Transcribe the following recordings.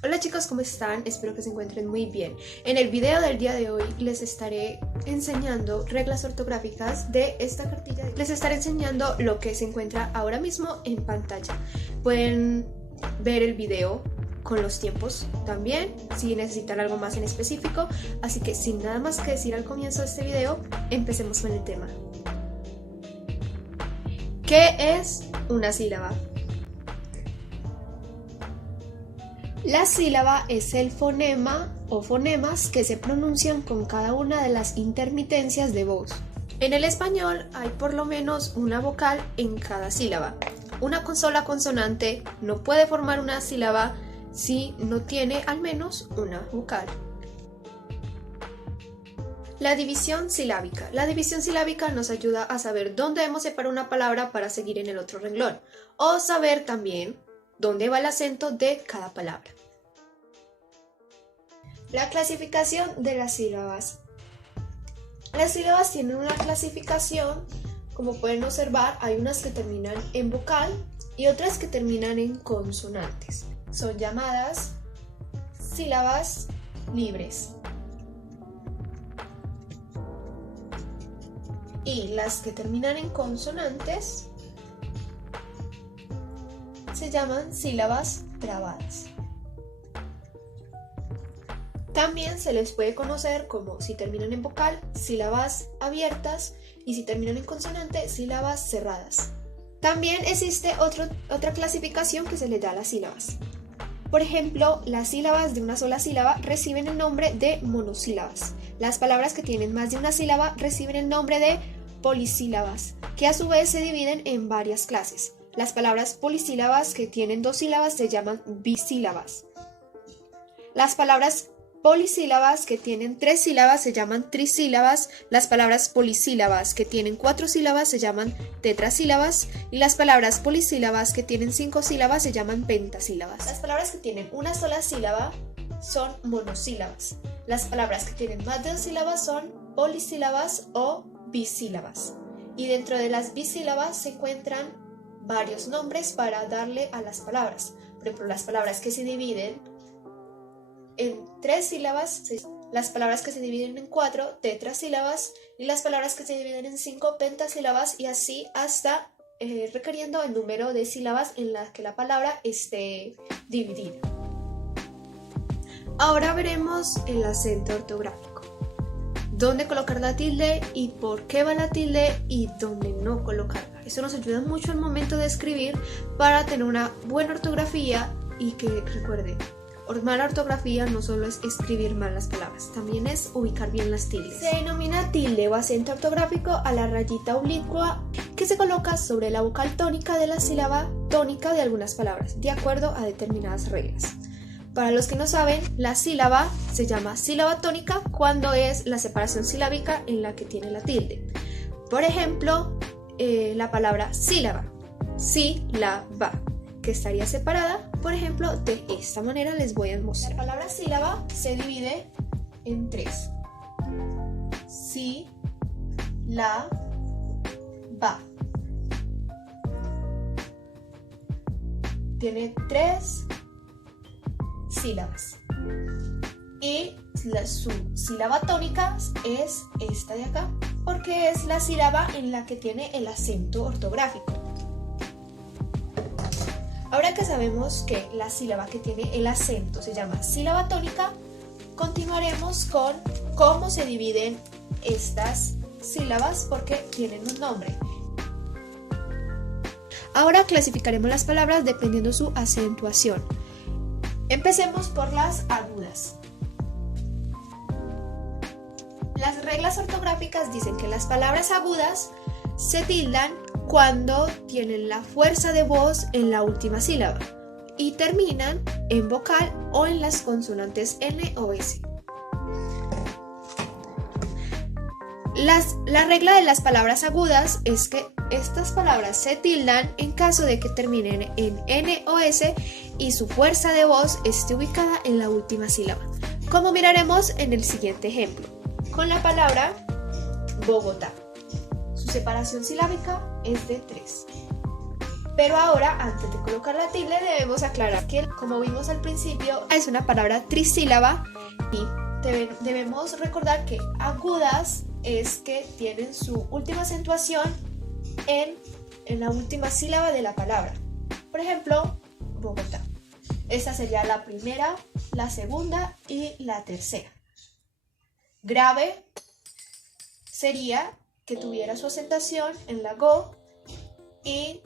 Hola chicos, ¿cómo están? Espero que se encuentren muy bien. En el video del día de hoy les estaré enseñando reglas ortográficas de esta cartilla. Les estaré enseñando lo que se encuentra ahora mismo en pantalla. Pueden ver el video con los tiempos también, si necesitan algo más en específico. Así que sin nada más que decir al comienzo de este video, empecemos con el tema. ¿Qué es una sílaba? La sílaba es el fonema o fonemas que se pronuncian con cada una de las intermitencias de voz. En el español hay por lo menos una vocal en cada sílaba. Una sola consonante no puede formar una sílaba si no tiene al menos una vocal. La división silábica. La división silábica nos ayuda a saber dónde debemos separar una palabra para seguir en el otro renglón, o saber también dónde va el acento de cada palabra. La clasificación de las sílabas. Las sílabas tienen una clasificación, como pueden observar, hay unas que terminan en vocal y otras que terminan en consonantes. Son llamadas sílabas libres. Y las que terminan en consonantes se llaman sílabas trabadas. También se les puede conocer como, si terminan en vocal, sílabas abiertas, y si terminan en consonante, sílabas cerradas. También existe otra clasificación que se le da a las sílabas. Por ejemplo, las sílabas de una sola sílaba reciben el nombre de monosílabas. Las palabras que tienen más de una sílaba reciben el nombre de polisílabas, que a su vez se dividen en varias clases. Las palabras polisílabas que tienen dos sílabas se llaman bisílabas. Las palabras polisílabas que tienen tres sílabas se llaman trisílabas. Las palabras polisílabas que tienen cuatro sílabas se llaman tetrasílabas. Y las palabras polisílabas que tienen cinco sílabas se llaman pentasílabas. Las palabras que tienen una sola sílaba son monosílabas. Las palabras que tienen más de dos sílabas son polisílabas o bisílabas. Y dentro de las bisílabas se encuentran varios nombres para darle a las palabras. Por ejemplo, las palabras que se dividen en tres sílabas, las palabras que se dividen en cuatro, tetrasílabas, y las palabras que se dividen en cinco, pentasílabas, y así hasta requiriendo el número de sílabas en las que la palabra esté dividida. Ahora veremos el acento ortográfico. Dónde colocar la tilde y por qué va la tilde y dónde no colocarla. Eso nos ayuda mucho al momento de escribir para tener una buena ortografía y que recuerden, mala ortografía no solo es escribir mal las palabras, también es ubicar bien las tildes. Se denomina tilde o acento ortográfico a la rayita oblicua que se coloca sobre la vocal tónica de la sílaba tónica de algunas palabras, de acuerdo a determinadas reglas. Para los que no saben, la sílaba se llama sílaba tónica cuando es la separación silábica en la que tiene la tilde. Por ejemplo, la palabra sílaba, sílaba, que estaría separada, por ejemplo, de esta manera les voy a mostrar. La palabra sílaba se divide en tres. Sí-la-ba. Tiene tres sílabas. Y su sílaba tónica es esta de acá, porque es la sílaba en la que tiene el acento ortográfico. Ahora que sabemos que la sílaba que tiene el acento se llama sílaba tónica, continuaremos con cómo se dividen estas sílabas porque tienen un nombre. Ahora clasificaremos las palabras dependiendo su acentuación. Empecemos por las agudas. Las reglas ortográficas dicen que las palabras agudas se tildan cuando tienen la fuerza de voz en la última sílaba y terminan en vocal o en las consonantes N o S. La regla de las palabras agudas es que estas palabras se tildan en caso de que terminen en N o S y su fuerza de voz esté ubicada en la última sílaba, como miraremos en el siguiente ejemplo, con la palabra Bogotá. Su separación silábica es de 3. Pero ahora, antes de colocar la tilde, debemos aclarar que, como vimos al principio, es una palabra trisílaba y debemos recordar que agudas es que tienen su última acentuación en la última sílaba de la palabra. Por ejemplo, Bogotá. Esta sería la primera, la segunda y la tercera. Grave sería que tuviera su acentuación en la go, y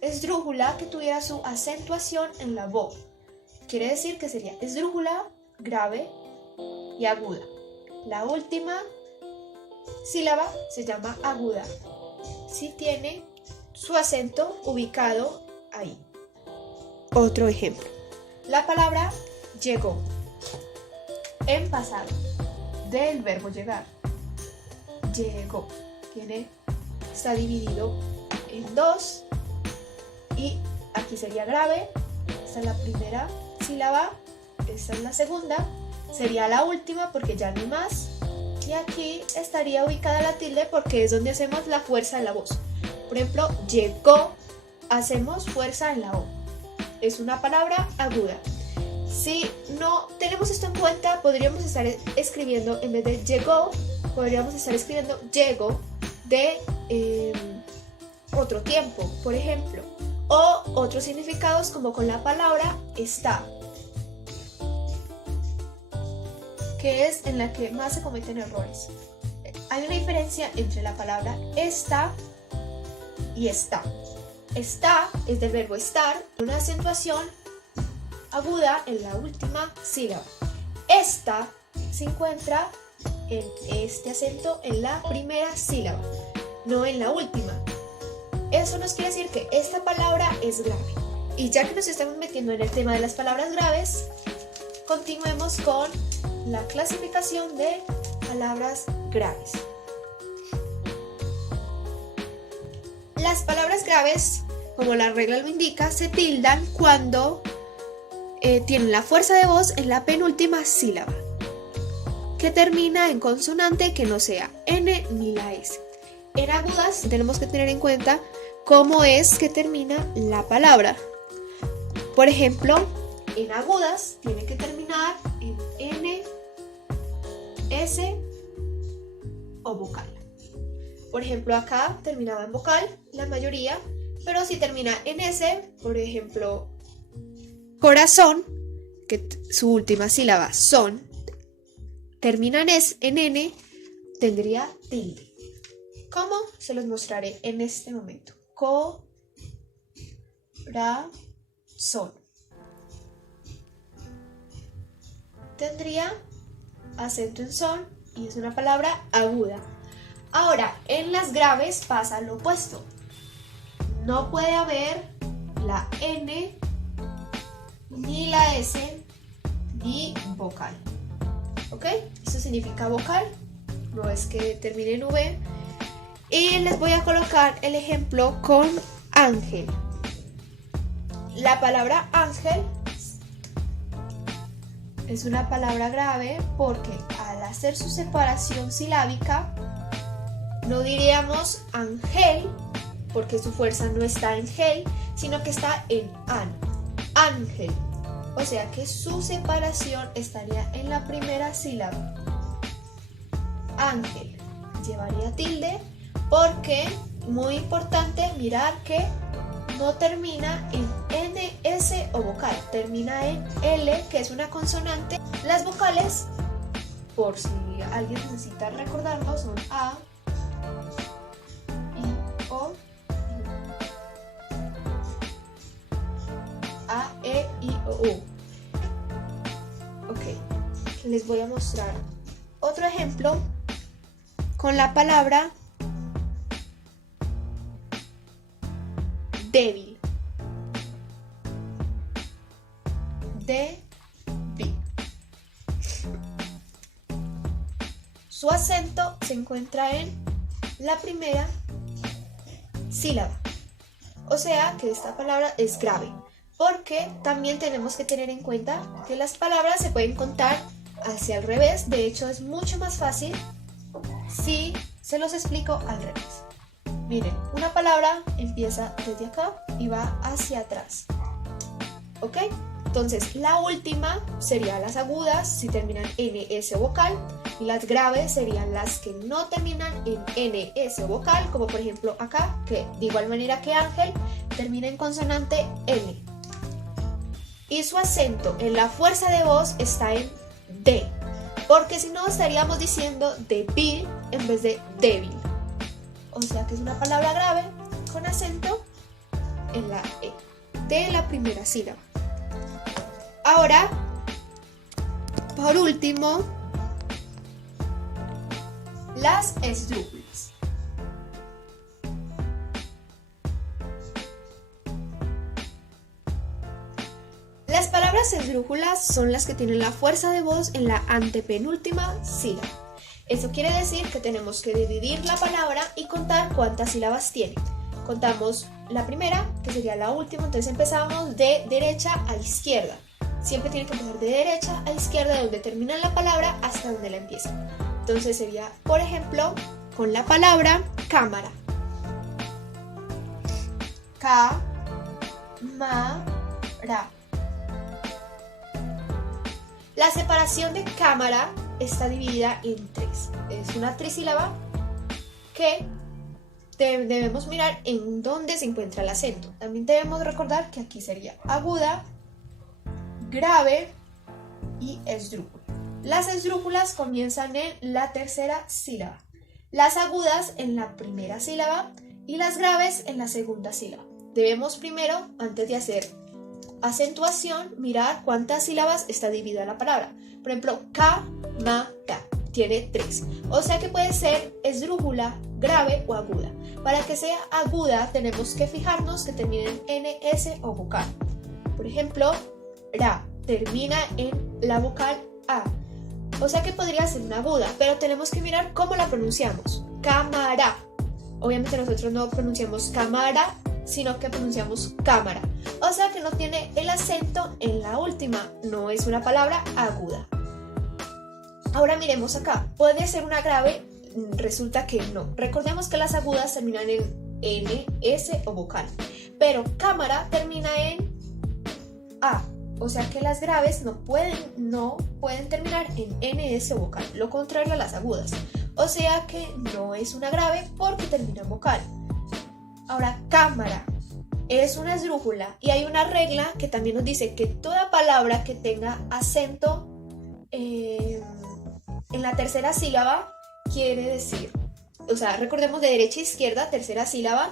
esdrújula que tuviera su acentuación en la vo. Quiere decir que sería esdrújula, grave y aguda. La última sílaba se llama aguda si tiene su acento ubicado ahí. Otro ejemplo. La palabra llegó en pasado del verbo llegar. Llegó. Está dividido en dos y aquí sería grave. Esta es la primera sílaba, esta es la segunda, sería la última porque ya no hay más, y aquí estaría ubicada la tilde porque es donde hacemos la fuerza en la voz. Por ejemplo, llegó, hacemos fuerza en la O. Es una palabra aguda. Si no tenemos esto en cuenta, podríamos estar escribiendo, en vez de llegó, podríamos estar escribiendo llegó de otro tiempo, por ejemplo, o otros significados como con la palabra está, que es en la que más se cometen errores. Hay una diferencia entre la palabra está y está. Está es del verbo estar, una acentuación aguda en la última sílaba. Esta se encuentra en este acento en la primera sílaba, no en la última. Eso nos quiere decir que esta palabra es grave. Y ya que nos estamos metiendo en el tema de las palabras graves, continuemos con la clasificación de palabras graves. Las palabras graves, como la regla lo indica, se tildan cuando tienen la fuerza de voz en la penúltima sílaba, que termina en consonante que no sea N ni la S. En agudas tenemos que tener en cuenta cómo es que termina la palabra. Por ejemplo, en agudas tiene que terminar en N, S o vocal. Por ejemplo, acá terminaba en vocal la mayoría, pero si termina en S, por ejemplo, corazón, que su última sílaba son, termina en N, tendría tilde. ¿Cómo? Se los mostraré en este momento. Corazón. Tendría acento en son y es una palabra aguda. Ahora, en las graves pasa lo opuesto. No puede haber la N, ni la S, ni vocal. ¿Ok? Eso significa vocal, no es que termine en V. Y les voy a colocar el ejemplo con ángel. La palabra ángel es una palabra grave porque al hacer su separación silábica no diríamos ángel porque su fuerza no está en gel, sino que está en ángel. O sea que su separación estaría en la primera sílaba. Ángel llevaría tilde porque, muy importante, mirar que no termina en N, S o vocal, termina en L, que es una consonante. Las vocales, por si alguien necesita recordarlo, son A, I, O, A, E, I, O, U. Ok, les voy a mostrar otro ejemplo con la palabra débil. Débil. Su acento se encuentra en la primera sílaba. O sea que esta palabra es grave, porque también tenemos que tener en cuenta que las palabras se pueden contar hacia el revés. De hecho, es mucho más fácil si se los explico al revés. Miren, una palabra empieza desde acá y va hacia atrás. ¿Ok? Entonces, la última serían las agudas si terminan en S vocal, y las graves serían las que no terminan en NS vocal, como por ejemplo acá, que de igual manera que Ángel, termina en consonante N. Y su acento en la fuerza de voz está en D, porque si no estaríamos diciendo débil en vez de débil. O sea que es una palabra grave con acento en la E de la primera sílaba. Ahora, por último, las esdrújulas. Las palabras esdrújulas son las que tienen la fuerza de voz en la antepenúltima sílaba. Eso quiere decir que tenemos que dividir la palabra y contar cuántas sílabas tiene. Contamos la primera, que sería la última, entonces empezamos de derecha a izquierda. Siempre tiene que empezar de derecha a izquierda, de donde termina la palabra hasta donde la empieza. Entonces sería, por ejemplo, con la palabra cámara. Cámara. La separación de cámara está dividida en tres. Es una trisílaba que debemos mirar en dónde se encuentra el acento. También debemos recordar que aquí sería aguda, grave y esdrújula. Las esdrújulas comienzan en la tercera sílaba, las agudas en la primera sílaba y las graves en la segunda sílaba. Debemos primero, antes de hacer acentuación, mirar cuántas sílabas está dividida la palabra. Por ejemplo, cámara tiene 3, o sea que puede ser esdrújula, grave o aguda. Para que sea aguda tenemos que fijarnos que termine en NS o vocal. Por ejemplo, ra termina en la vocal A, o sea que podría ser una aguda, pero tenemos que mirar cómo la pronunciamos. Cámara. Obviamente nosotros no pronunciamos cámara, sino que pronunciamos cámara, o sea que no tiene el acento en la última, no es una palabra aguda. Ahora miremos acá, ¿puede ser una grave? Resulta que no. Recordemos que las agudas terminan en N, S o vocal, pero cámara termina en A, o sea que las graves no pueden terminar en NS o vocal, lo contrario a las agudas, o sea que no es una grave porque termina en vocal. Ahora, cámara es una esdrújula y hay una regla que también nos dice que toda palabra que tenga acento en la tercera sílaba quiere decir, o sea, recordemos de derecha a izquierda, tercera sílaba,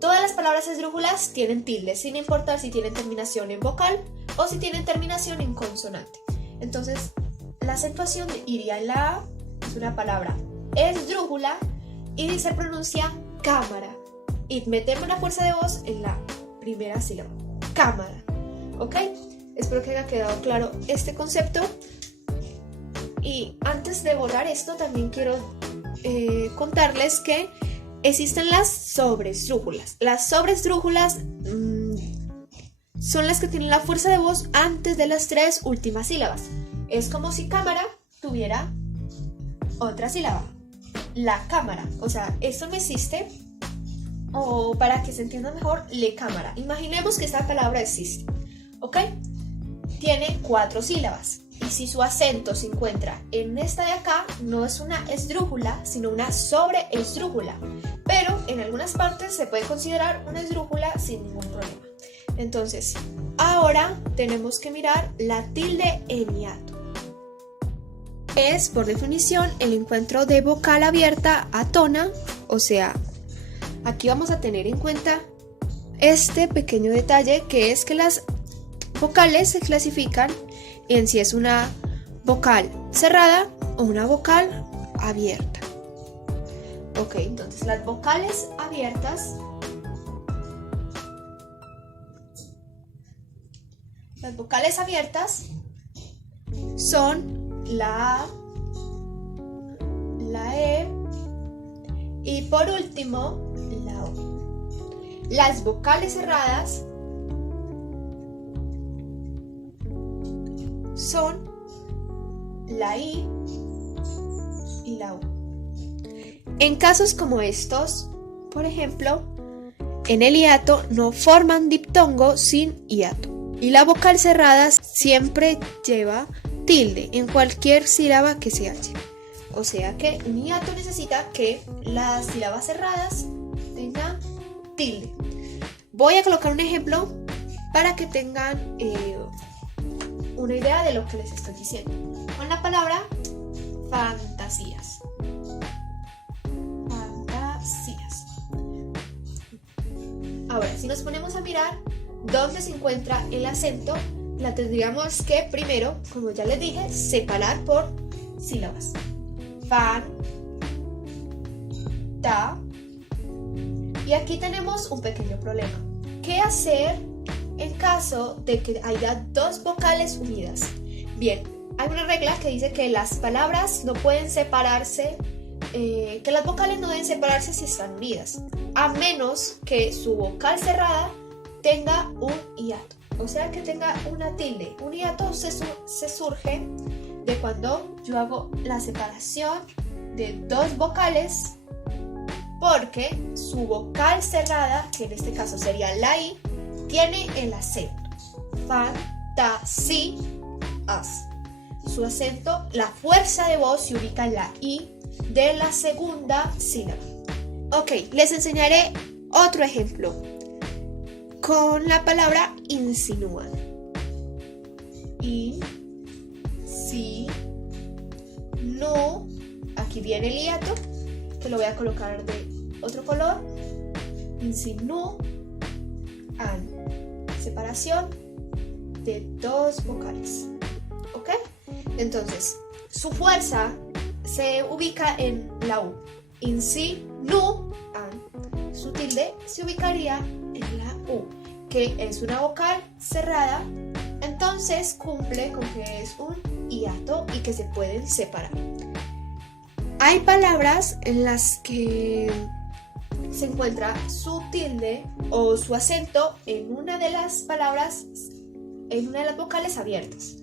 todas las palabras esdrújulas tienen tilde, sin importar si tienen terminación en vocal o si tienen terminación en consonante. Entonces, la acentuación iría en la A, es una palabra esdrújula y se pronuncia cámara. Y metemos la fuerza de voz en la primera sílaba, cámara. ¿Ok? Espero que haya quedado claro este concepto. Y antes de borrar esto, también quiero contarles que existen las sobresdrújulas. Las sobresdrújulas son las que tienen la fuerza de voz antes de las 3 últimas sílabas. Es como si cámara tuviera otra sílaba, la cámara. O sea, esto no existe. O para que se entienda mejor, le cámara. Imaginemos que esta palabra existe, ¿ok? Tiene 4 sílabas. Y si su acento se encuentra en esta de acá, no es una esdrújula, sino una sobreesdrújula. Pero en algunas partes se puede considerar una esdrújula sin ningún problema. Entonces, ahora tenemos que mirar la tilde en hiato. Es, por definición, el encuentro de vocal abierta a tona, o sea, aquí vamos a tener en cuenta este pequeño detalle, que es que las vocales se clasifican en si es una vocal cerrada o una vocal abierta. Ok, entonces las vocales abiertas son la A, la E y por último la O. Las vocales cerradas son la I y la U. En casos como estos, Por ejemplo, en el hiato no forman diptongo sin hiato. Y la vocal cerrada siempre lleva tilde en cualquier sílaba que se halle. O sea que un hiato necesita que las sílabas cerradas tengan tilde. Voy a colocar un ejemplo para que tengan una idea de lo que les estoy diciendo. Con la palabra fantasías. Fantasías. Ahora, si nos ponemos a mirar dónde se encuentra el acento, la tendríamos que primero, como ya les dije, separar por sílabas. Fan, ta. Y aquí tenemos un pequeño problema. ¿Qué hacer en caso de que haya dos vocales unidas? Bien, hay una regla que dice que las palabras no pueden separarse, que las vocales no deben separarse si están unidas, a menos que su vocal cerrada tenga un hiato, o sea que tenga una tilde. Un hiato se surge de cuando yo hago la separación de dos vocales, porque su vocal cerrada, que en este caso sería la I, tiene el acento. Fantasías. Su acento, la fuerza de voz se ubica en la I de la segunda sílaba. Ok, les enseñaré otro ejemplo con la palabra insinúan. No, aquí viene el hiato, que lo voy a colocar de otro color. Insinúan. Separación de dos vocales. ¿Ok? Entonces, su fuerza se ubica en la U. Insinúan. Su tilde se ubicaría en la U, que es una vocal cerrada. Entonces cumple con que es un hiato y que se pueden separar. Hay palabras en las que se encuentra su tilde o su acento en una de las palabras, en una de las vocales abiertas.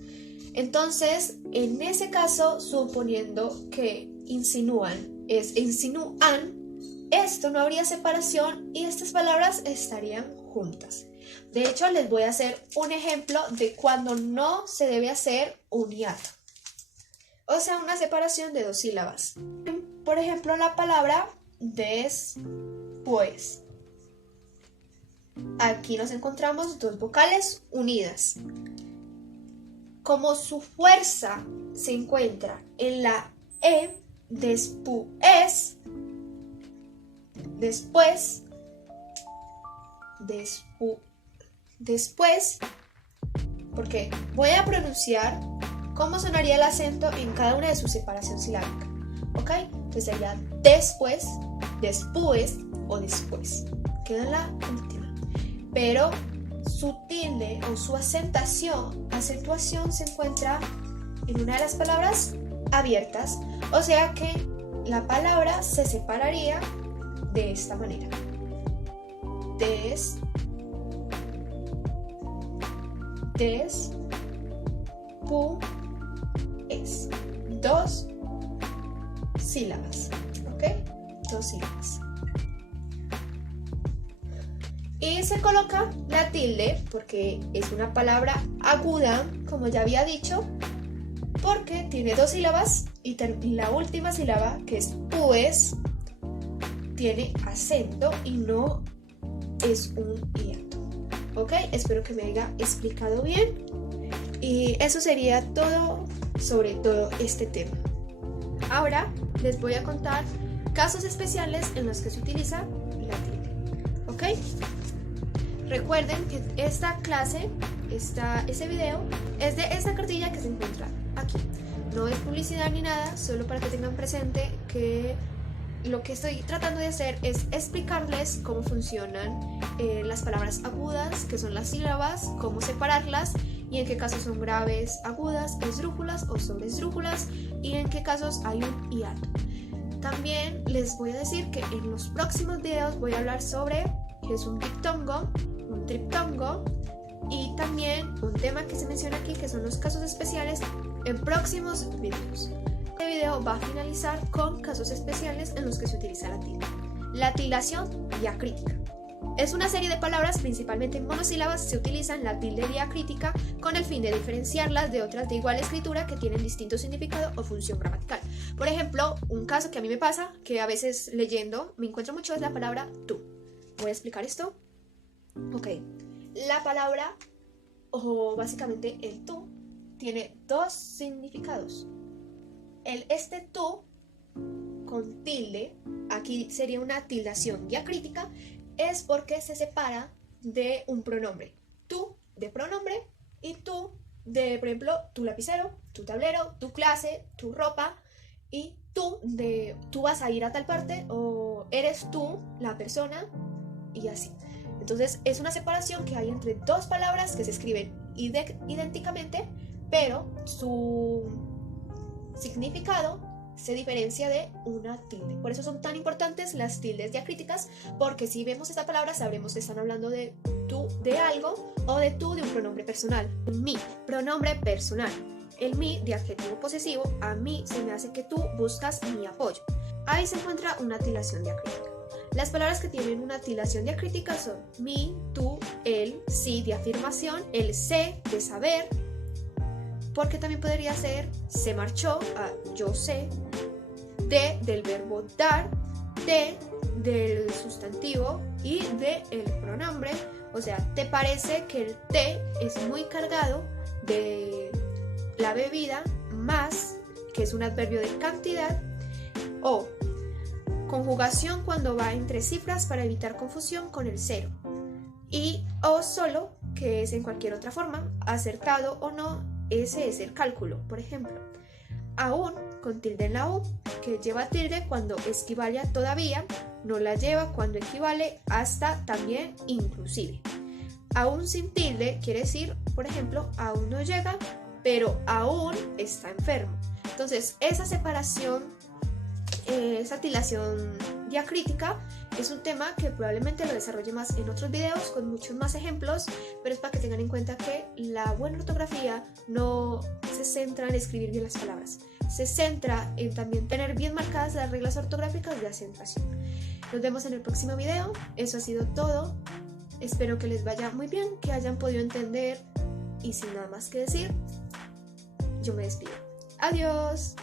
Entonces, en ese caso, suponiendo que insinúan es insinúan, esto no habría separación y estas palabras estarían juntas. De hecho, les voy a hacer un ejemplo de cuando no se debe hacer un hiato, o sea, una separación de dos sílabas. Por ejemplo, la palabra después. Aquí nos encontramos dos vocales unidas. Como su fuerza se encuentra en la E, después, porque voy a pronunciar cómo sonaría el acento en cada una de sus separaciones silábicas. ¿Ok? Entonces sería después o después. Queda en la última. Pero su tilde o su acentuación se encuentra en una de las palabras abiertas. O sea que la palabra se separaría de esta manera. Después. Dos sílabas. ¿Ok? Dos sílabas. Y se coloca la tilde porque es una palabra aguda, como ya había dicho, porque tiene dos sílabas y la última sílaba, que es pues, tiene acento y no es un hiato. ¿Ok? Espero que me haya explicado bien. Y eso sería todo sobre todo este tema. Ahora les voy a contar casos especiales en los que se utiliza la tilde. ¿Ok? Recuerden que esta clase, ese video, es de esta cartilla que se encuentra aquí. No es publicidad ni nada, solo para que tengan presente que lo que estoy tratando de hacer es explicarles cómo funcionan las palabras agudas, que son las sílabas, cómo separarlas y en qué casos son graves, agudas, esdrújulas o sobreesdrújulas y en qué casos hay un hiato. También les voy a decir que en los próximos videos voy a hablar sobre qué es un diptongo, un triptongo y también un tema que se menciona aquí que son los casos especiales en próximos videos. Este video va a finalizar con casos especiales en los que se utiliza la tilde. La tildación diacrítica. Es una serie de palabras, principalmente monosílabas, se utilizan la tilde diacrítica con el fin de diferenciarlas de otras de igual escritura que tienen distinto significado o función gramatical. Por ejemplo, un caso que a mí me pasa, que a veces leyendo me encuentro mucho, es la palabra tú. Voy a explicar esto. Ok, la palabra, o básicamente el tú, tiene dos significados. Este tú con tilde, aquí sería una tildación diacrítica, es porque se separa de un pronombre. Tú de pronombre y tú de, por ejemplo, tu lapicero, tu tablero, tu clase, tu ropa, y tú de tú vas a ir a tal parte, o eres tú la persona, y así. Entonces es una separación que hay entre dos palabras que se escriben idénticamente, pero su significado se diferencia de una tilde. Por eso son tan importantes las tildes diacríticas, porque si vemos esta palabra sabremos que están hablando de tú de algo o de tú de un pronombre personal. Mi, pronombre personal. El mi de adjetivo posesivo, a mí se me hace que tú buscas mi apoyo. Ahí se encuentra una tildación diacrítica. Las palabras que tienen una tildación diacrítica son mi, tú, él, sí de afirmación, el sé de saber, porque también podría ser se marchó a yo sé, de del verbo dar, de del sustantivo y de el pronombre. O sea, te parece que el te es muy cargado de la bebida, más, que es un adverbio de cantidad, o conjugación cuando va entre cifras para evitar confusión con el cero, y o solo, que es en cualquier otra forma, acertado o no, ese es el cálculo. Por ejemplo, aún con tilde en la U, que lleva tilde cuando equivale a todavía, no la lleva cuando equivale hasta, también, inclusive. Aún sin tilde quiere decir, por ejemplo, aún no llega, pero aún está enfermo. Entonces, esa separación, esa tildación diacrítica es un tema que probablemente lo desarrolle más en otros videos con muchos más ejemplos, pero es para que tengan en cuenta que la buena ortografía no se centra en escribir bien las palabras, se centra en también tener bien marcadas las reglas ortográficas de acentuación. Nos vemos en el próximo video. Eso ha sido todo. Espero que les vaya muy bien, que hayan podido entender, y sin nada más que decir, yo me despido. Adiós.